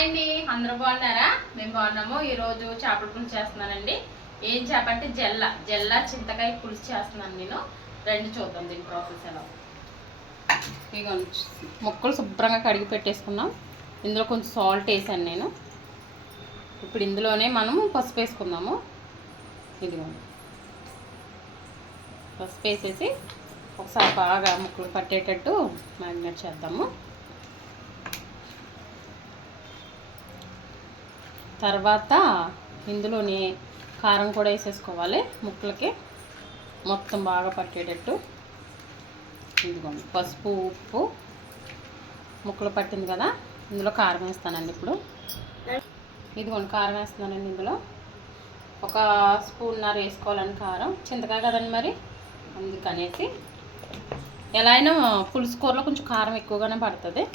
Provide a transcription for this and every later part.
Hi అండి. అందరూ బాగున్నారా? మేము బాగున్నాము. ఈరోజు చేపల పులుసు చేస్తున్నానండి. ఏం చేప అంటే జెల్ల. జెల్ల చింతకాయ పులుసు చేస్తున్నాను నేను. రెండు చూద్దాం దీని ప్రాసెస్ ఎలా ఇక మొక్కలు శుభ్రంగా కడిగి పెట్టేసుకున్నాం. ఇందులో కొంచెం సాల్ట్ వేసాను నేను. ఇప్పుడు ఇందులోనే మనము పసుపు వేసుకుందాము. ఇదిగోండి పసుపు వేసేసి ఒకసారి బాగా ముక్కలు పట్టేటట్టు మ్యారినేట్ చేద్దాము. తర్వాత ఇందులోని కారం కూడా వేసేసుకోవాలి ముక్కలకి. మొత్తం బాగా పట్టేటట్టు. ఇదిగోండి పసుపు ఉప్పు. ముక్కలు పట్టింది కదా ఇందులో కారం వేస్తానండి ఇప్పుడు. ఇదిగోండి కారం వేస్తున్నానండి ఇందులో. ఒక స్పూన్నర వేసుకోవాలని కారం. చింతకాయ కదండి మరి? అందుకనేసి. ఎలా అయినా పులుసు కూరలో కొంచెం కారం ఎక్కువగానే పడుతుంది.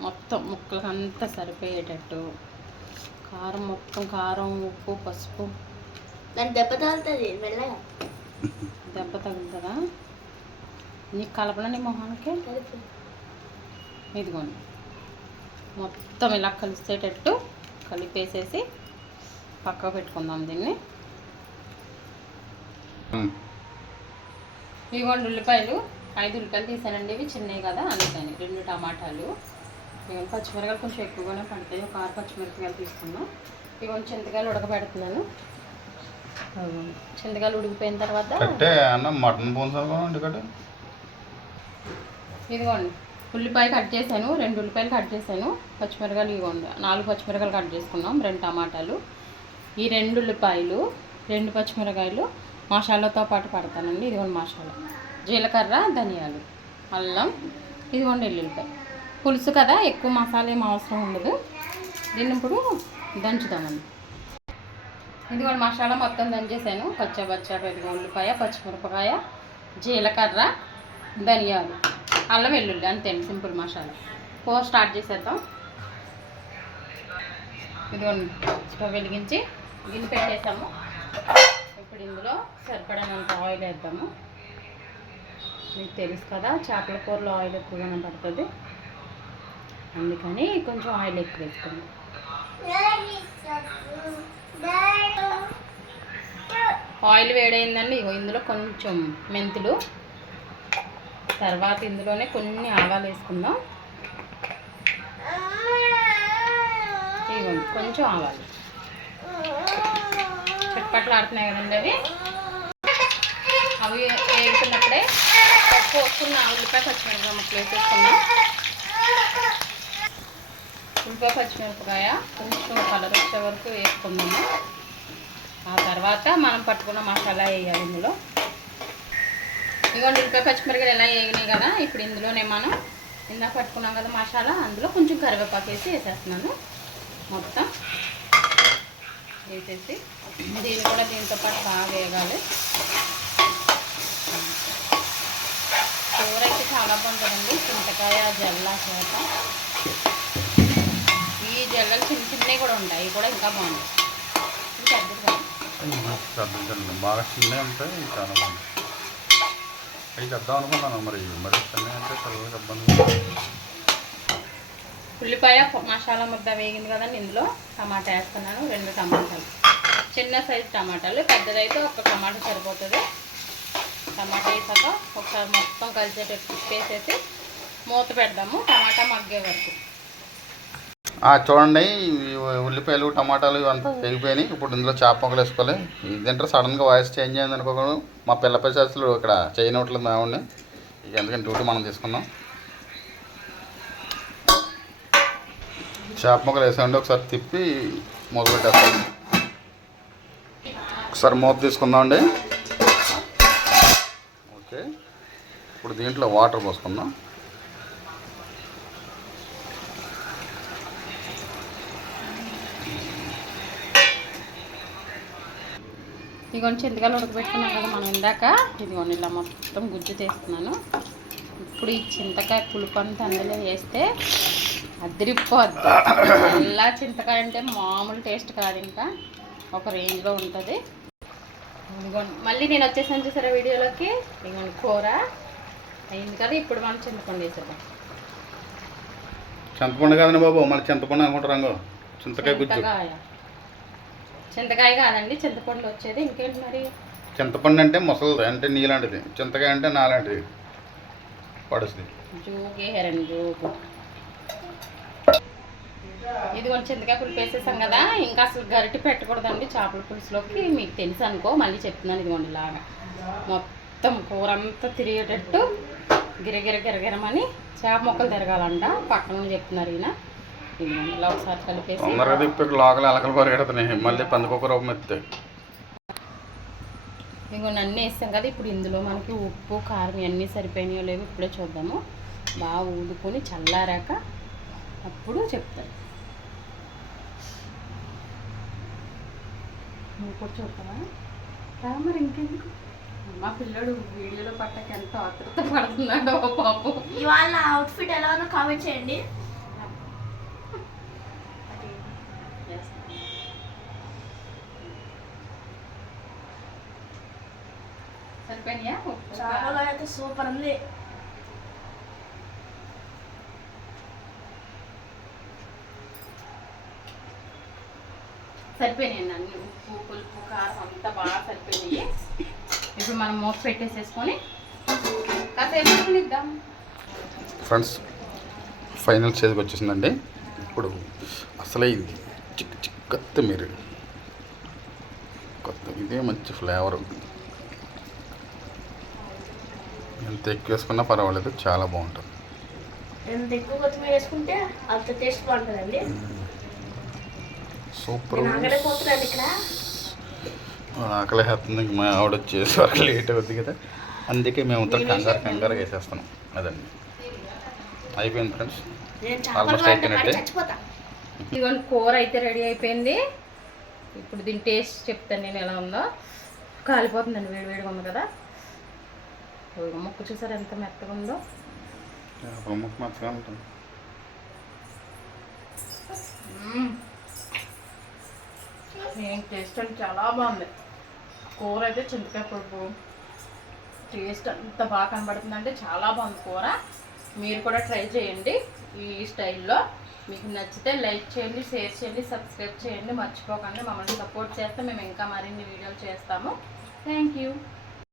మొత్తం ముక్కలకంతా సరిపోయేటట్టు. కారం మొత్తం కారం ఉప్పు పసుపు. దాని దెబ్బ తగులుతుంది మెల్లగా దెబ్బ తగులుతుందా? నీకు కలపనండి మొహానికి? ఇదిగోండి. మొత్తం ఇలా కలిసేటట్టు కలిపేసేసి పక్కకు పెట్టుకుందాం దీన్ని. ఇదిగోండి ఉల్లిపాయలు. ఐదు ఉల్లిపాయలు తీసానండి. ఇవి చిన్నవి కదా అందుకని రెండు టమాటాలు. ఇదిగోండి పచ్చిమిరకాయలు కొంచెం ఎక్కువగానే పడతాయి. ఒక ఆరు పచ్చిమిరపకాయలు తీసుకున్నాం ఇదిగోండి చింతకాయలు ఉడకబెడుతున్నాను. చింతకాయలు ఉడికిపోయిన తర్వాత కట్టే అన్న మటన్ బోన్స్ ఇదిగోండి. ఉల్లిపాయ కట్ చేశాను. రెండు ఉల్లిపాయలు కట్ చేశాను. పచ్చిమిరకాయలు ఇదిగోండి. నాలుగు పచ్చిమిరకాయలు కట్ చేసుకున్నాం. రెండు టమాటాలు. ఈ రెండు ఉల్లిపాయలు రెండు పచ్చిమిరకాయలు మసాలాతో పాటు పడతానండి. ఇదిగోండి మసాలా. జీలకర్ర ధనియాలు అల్లం ఇదిగోండి ఎల్లుల్లిపాయ. పులుసు కదా ఎక్కువ మసాలా ఏం అవసరం ఉండదు. దీన్ని ఇప్పుడు దంచుదామండి. ఇదిగోండి మసాలా మొత్తం దంచేసాను పచ్చ పచ్చ ఉల్లిపాయ పచ్చిమిరపకాయ జీలకర్ర ధనియాలు అల్లం వెల్లుల్లి అంతేండి సింపుల్ మసాలా. పో స్టార్ట్ చేసేద్దాం. ఇదిగోండి స్టవ్ వెలిగించి గిన్నె పెట్టేసాము. ఇప్పుడు ఇందులో సరిపడనంత ఆయిల్ వేద్దాము. మీకు తెలుసు కదా చేపల కూరలో ఆయిల్ ఎక్కువగానే పడుతుంది. అందుకని కొంచెం ఆయిల్ ఎక్కువ వేసుకున్నాం ఆయిల్ వేడైందండి. ఇగో ఇందులో కొంచెం మెంతులు. తర్వాత ఇందులోనే కొన్ని ఆవాలు వేసుకుందాం. ఇదిగోండి కొంచెం ఆవాలు. చిట్పట్లు ఆడుతున్నాయి కదండి అవి. అవి వేగుతున్నప్పుడే పప్పు వస్తున్న ఉల్లిపాయ పచ్చిమిరపకాయ ముక్కలు వేసేసుకున్నాం ఉల్లిపాయ పచ్చిమిరపకాయ కొంచెం కలర్ వచ్చే వరకు వేసుకుందాము. ఆ తర్వాత మనం పట్టుకున్న మసాలా వేయాలి ఇందులో. ఇదిగోండి ఉల్లిపాయ పచ్చిమిరపకాయలు ఎలా వేగినాయి కదా ఇప్పుడు ఇందులోనే మనం ఇందాక పట్టుకున్నాం కదా మసాలా అందులో కొంచెం కరివేపాకు వేసి వేసేస్తున్నాను. మొత్తం వేసేసి దీన్ని కూడా దీంతో పాటు బాగా వేగాలి. కూర అయితే చాలా బాగుంటుందండి. చింతకాయ జల్ల చేత జల్లలు చిన్న చిన్నవి కూడా ఉంటాయి. ఇవి కూడా ఇంకా బాగుంటాయి. పెద్దది బాగా చిన్నవి ఉంటాయి. చాలా బాగుంది అవి అనుకున్నాను మరి. మరి చిన్నవి అంటే పిల్లలకి ఇబ్బంది ఉల్లిపాయ మసాలా ముద్ద వేగింది కదండి ఇందులో. టమాటా వేస్తున్నాను. రెండు టమాటాలు. చిన్న సైజు టమాటాలు. పెద్దదైతే ఒక టమాటా సరిపోతుంది. టమాటా వేసాక ఒకసారి మొత్తం కలిసేటట్టు తిప్పేసేసి మూత పెడదాము. టమాటా మగ్గే వరకు. చూడండి ఇవి ఉల్లిపాయలు టమాటాలు ఇవంతా తెగిపోయినాయి. ఇప్పుడు ఇందులో చేప మొక్కలు వేసుకోవాలి. ఇదంటే సడన్గా వాయిస్ చేంజ్ అయింది అనుకోకుండా మా పిల్ల పిశాసులు ఇక్కడ చేయనట్లేదు మేమండి ఎందుకంటే డ్యూటీ మనం తీసుకున్నాం. చేప మొక్కలు వేసామండి ఒకసారి తిప్పి మూత పెట్టేస్తాం. ఒకసారి మూత తీసుకుందామండి. ఓకే. ఇప్పుడు దీంట్లో వాటర్ పోసుకుందాం. ఇదిగోండి చింతకాయలు ఉడకబెట్టుకున్నాం కదా మనం ఇందాక ఇదిగోండి ఇలా మొత్తం గుజ్జు తీస్తున్నాను ఇప్పుడు ఈ చింతకాయ పులుపు అంతా అందులో వేస్తే అదిరిపోద్ది. ఇలా చింతకాయ అంటే మామూలు టేస్ట్ కాదు ఇంకా ఒక రేంజ్లో ఉంటుంది. ఇదిగోండి మళ్ళీ నేను వచ్చేసాను చూసారా వీడియోలోకి? ఇదిగోండి కూర అయింది కదా ఇప్పుడు మనం చింతపండు వేసేద్దాం. చింతపండు కాదండి బాబు మళ్ళీ చింతపండు అనుకుంటారు చింతకాయ గుజ్జు. చింతకాయ కాదండి చింతపండు వచ్చేది. ఇంకేంటి మరి? చింతపండు అంటే ముసలిది అంటే నీలాంటిది. చింతకాయ అంటే నాలాంటిది. పడుస్తుంది. జూగేరండి జూగు. ఇది కొంచెం చింతకాయ పులుపు వేసేసాం కదా. ఇంకా అసలు గరిటె పెట్టకూడదండి చేపల పులుసులోకి. మీకు తెలుసు అనుకో మళ్ళీ చెప్తున్నాను ఇదిగోండి ఇలాగా. మొత్తం కూర అంతా తిరిగేటట్టు గిరగిర గిరగిరమని చేప మొక్కలు తిరగాలంట. పక్కన చెప్తున్నారు ఈయన. ఇలా ఒకసారి కలిపేసి తొందరగా తిప్పి లోకల్ ఎలకలు పరిగెడుతున్నాయి మళ్ళీ పందికొక రూపం ఎత్తాయి ఇంకొన్ని అన్నీ వేస్తాం కదా ఇప్పుడు ఇందులో మనకి ఉప్పు కారం ఇవన్నీ సరిపోయినాయో లేవో ఇప్పుడే చూద్దాము. బాగా ఊదుకొని చల్లారాక అప్పుడు చెప్తాను. నువ్వు కూడా చూస్తావా? రా మరి ఇంకెందుకు? మా పిల్లడు వీడియోలో పట్టక ఎంత ఆతృత పడుతున్నాడో పాపం ఇవాళ అవుట్ఫిట్ ఎలా ఉందో కామెంట్ చేయండి. సరిపోయినాయా ఉప్పు, చేపలు? అయితే సూపర్ ఉంది. సరిపోయినాయండి అన్ని ఉప్పు పులుపు కారం అంతా బాగా సరిపోయినాయి. ఇప్పుడు మనం మూత పెట్టేసేసుకొని కాసేపు ఉడకనిద్దాం ఫ్రెండ్స్ ఫైనల్ స్టేజ్కి వచ్చేసిందండి. ఇప్పుడు అసలైంది చిక్ చిక్ కొత్తిమీర. కొత్త ఇదే మంచి ఫ్లేవర్. ఎంత ఎక్కువ వేసుకున్నా పర్వాలేదు చాలా బాగుంటుంది. ఎంత ఎక్కువ కొత్తిమీర వేసుకుంటే అంత టేస్ట్ బాగుంటుందండి. సూపర్. ఆకలి వేస్తుంది ఇంక మా ఆవిడ వచ్చేసి వరకు లేట్ అవుతుంది కదా. అందుకే మేము అంతా కంగారు కంగారు వేసేస్తున్నాం. అదండి. అయిపోయింది ఫ్రెండ్స్ అంటే. అయిపోయినట్టే. ఇదిగోండి కూర అయితే రెడీ అయిపోయింది. ఇప్పుడు దీని టేస్ట్ చెప్తాను నేను ఎలా ఉందో. కాలిపోతుందండి వేడి వేడిగా ఉంది కదా. ముక్క చూసారు ఎంత మెత్తగా ఉందో? ముక్క మెత్తగా ఉంటుంది. టేస్ట్ అంటే చాలా బాగుంది. కూర అయితే చింతకాయ పులుపు టేస్ట్ అంత బాగా కనబడుతుందంటే చాలా బాగుంది కూర. మీరు కూడా ట్రై చేయండి ఈ స్టైల్లో. మీకు నచ్చితే లైక్ చేయండి షేర్ చేయండి సబ్స్క్రైబ్ చేయండి. మర్చిపోకండి. మమ్మల్ని సపోర్ట్ చేస్తే మేము ఇంకా మరిన్ని వీడియోలు చేస్తాము. Thank you.